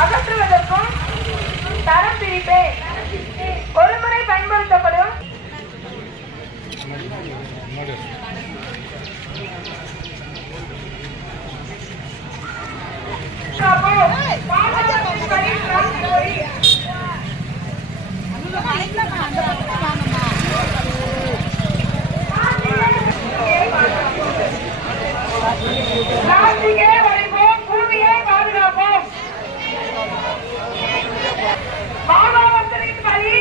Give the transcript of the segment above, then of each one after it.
அகற்றுவதற்கும் தரம் பிரிப்பேன். ஒருமுறை பயன்படுத்தப்படும் பிளாஸ்டிக்கை ஒழிப்போம், பூமியை பாதுகாப்போம். மாணவர்களின் வழி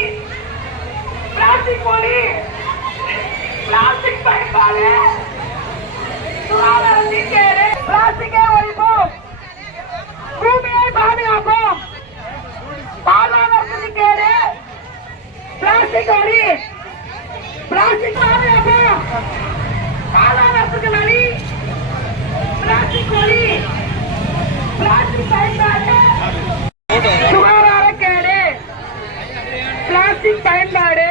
பிளாஸ்டிக் ஒளி, பிளாஸ்டிக் பயன்பாடு சுகாதாரத்தின் கேடு. பிளாஸ்டிக்கை ஒழிப்போம், பூமியை பாதுகாப்போம். பாதுகாவத்தின் கேடு பிளாஸ்டிக் ஒளி, பிளாஸ்டிக் பாதுகாப்போம். பாதுகாவத்துக்கு வழி பிளாஸ்டிக் ஒளி, பிளாஸ்டிக் பயன்பாடு சுகாதார கேடு. பிளாஸ்டிக் பயன்பாடு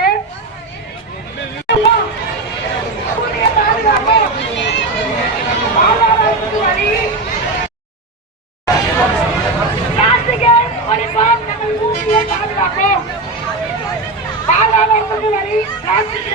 பாதுகாப்போம். பாதுகாவத்துக்கு வழி பிளாஸ்டிக்கை ஒழிப்போம், நம்ம பூமியை பாதுகாப்போம். பாதுகாவத்துக்கு வழி பிளாஸ்டிக்